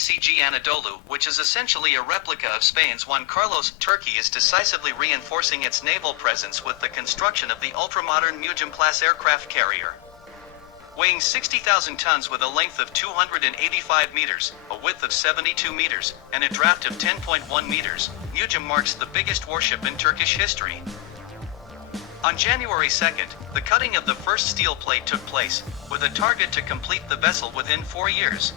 TCG Anadolu, which is essentially a replica of Spain's Juan Carlos. Turkey is decisively reinforcing its naval presence with the construction of the ultramodern MUGEM-class aircraft carrier. Weighing 60,000 tons with a length of 285 meters, a width of 72 meters, and a draft of 10.1 meters, MUGEM marks the biggest warship in Turkish history. On January 2nd, the cutting of the first steel plate took place, with a target to complete the vessel within 4 years.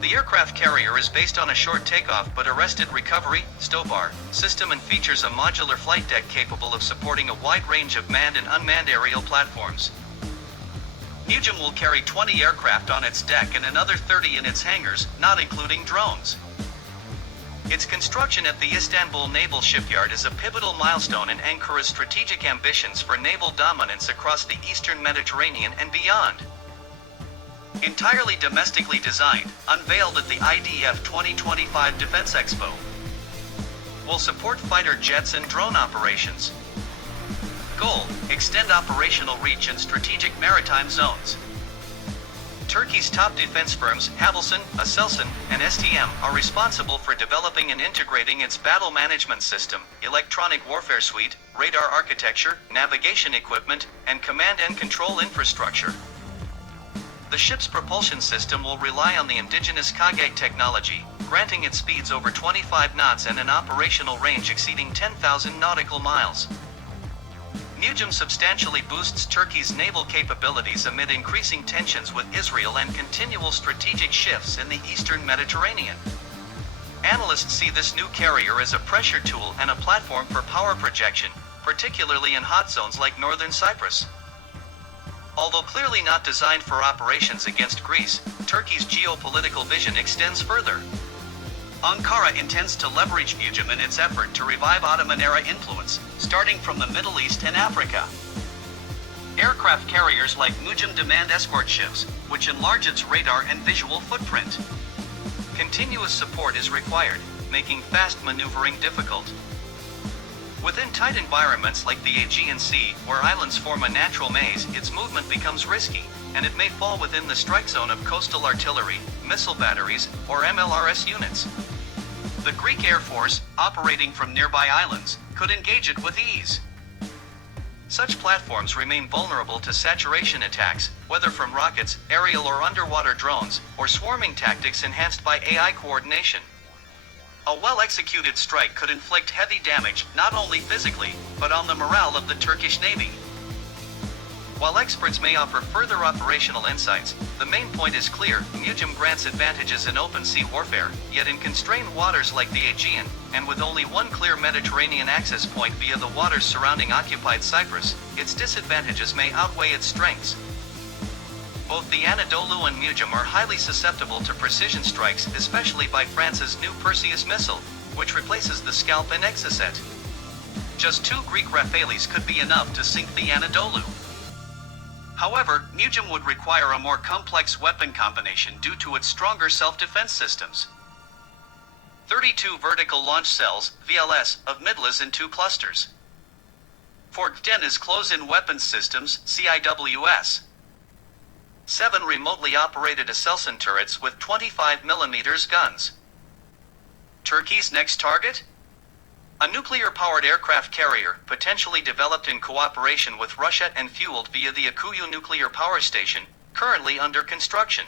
The aircraft carrier is based on a short takeoff but arrested recovery (STOBAR) system and features a modular flight deck capable of supporting a wide range of manned and unmanned aerial platforms. MUGEM will carry 20 aircraft on its deck and another 30 in its hangars, not including drones. Its construction at the Istanbul Naval Shipyard is a pivotal milestone in Ankara's strategic ambitions for naval dominance across the eastern Mediterranean and beyond. Entirely domestically designed, unveiled at the IDF 2025 Defense Expo. Will support fighter jets and drone operations. Goal: extend operational reach in strategic maritime zones. Turkey's top defense firms, Havelsan, Aselsan, and STM, are responsible for developing and integrating its battle management system, electronic warfare suite, radar architecture, navigation equipment, and command and control infrastructure. The ship's propulsion system will rely on the indigenous Kagate technology, granting it speeds over 25 knots and an operational range exceeding 10,000 nautical miles. MUGEM substantially boosts Turkey's naval capabilities amid increasing tensions with Israel and continual strategic shifts in the eastern Mediterranean. Analysts see this new carrier as a pressure tool and a platform for power projection, particularly in hot zones like northern Cyprus. Although clearly not designed for operations against Greece, Turkey's geopolitical vision extends further. Ankara intends to leverage MUGEM in its effort to revive Ottoman-era influence, starting from the Middle East and Africa. Aircraft carriers like MUGEM demand escort ships, which enlarge its radar and visual footprint. Continuous support is required, making fast maneuvering difficult. Within tight environments like the Aegean Sea, where islands form a natural maze, its movement becomes risky, and it may fall within the strike zone of coastal artillery, missile batteries, or MLRS units. The Greek Air Force, operating from nearby islands, could engage it with ease. Such platforms remain vulnerable to saturation attacks, whether from rockets, aerial or underwater drones, or swarming tactics enhanced by AI coordination. A well-executed strike could inflict heavy damage, not only physically, but on the morale of the Turkish Navy. While experts may offer further operational insights, the main point is clear: MUGEM grants advantages in open sea warfare, yet in constrained waters like the Aegean, and with only one clear Mediterranean access point via the waters surrounding occupied Cyprus, its disadvantages may outweigh its strengths. Both the Anadolu and MUGEM are highly susceptible to precision strikes, especially by France's new Perseus missile, which replaces the Scalp and Exocet. Just 2 Greek Rafales could be enough to sink the Anadolu. However, MUGEM would require a more complex weapon combination due to its stronger self-defense systems. 32 vertical launch cells, VLS, of Midlas in 2 clusters. 4 TürkDeniz close-in weapons systems, CIWS. 7 remotely operated Aselsan turrets with 25mm guns. Turkey's next target? A nuclear-powered aircraft carrier, potentially developed in cooperation with Russia and fueled via the Akuyu nuclear power station, currently under construction.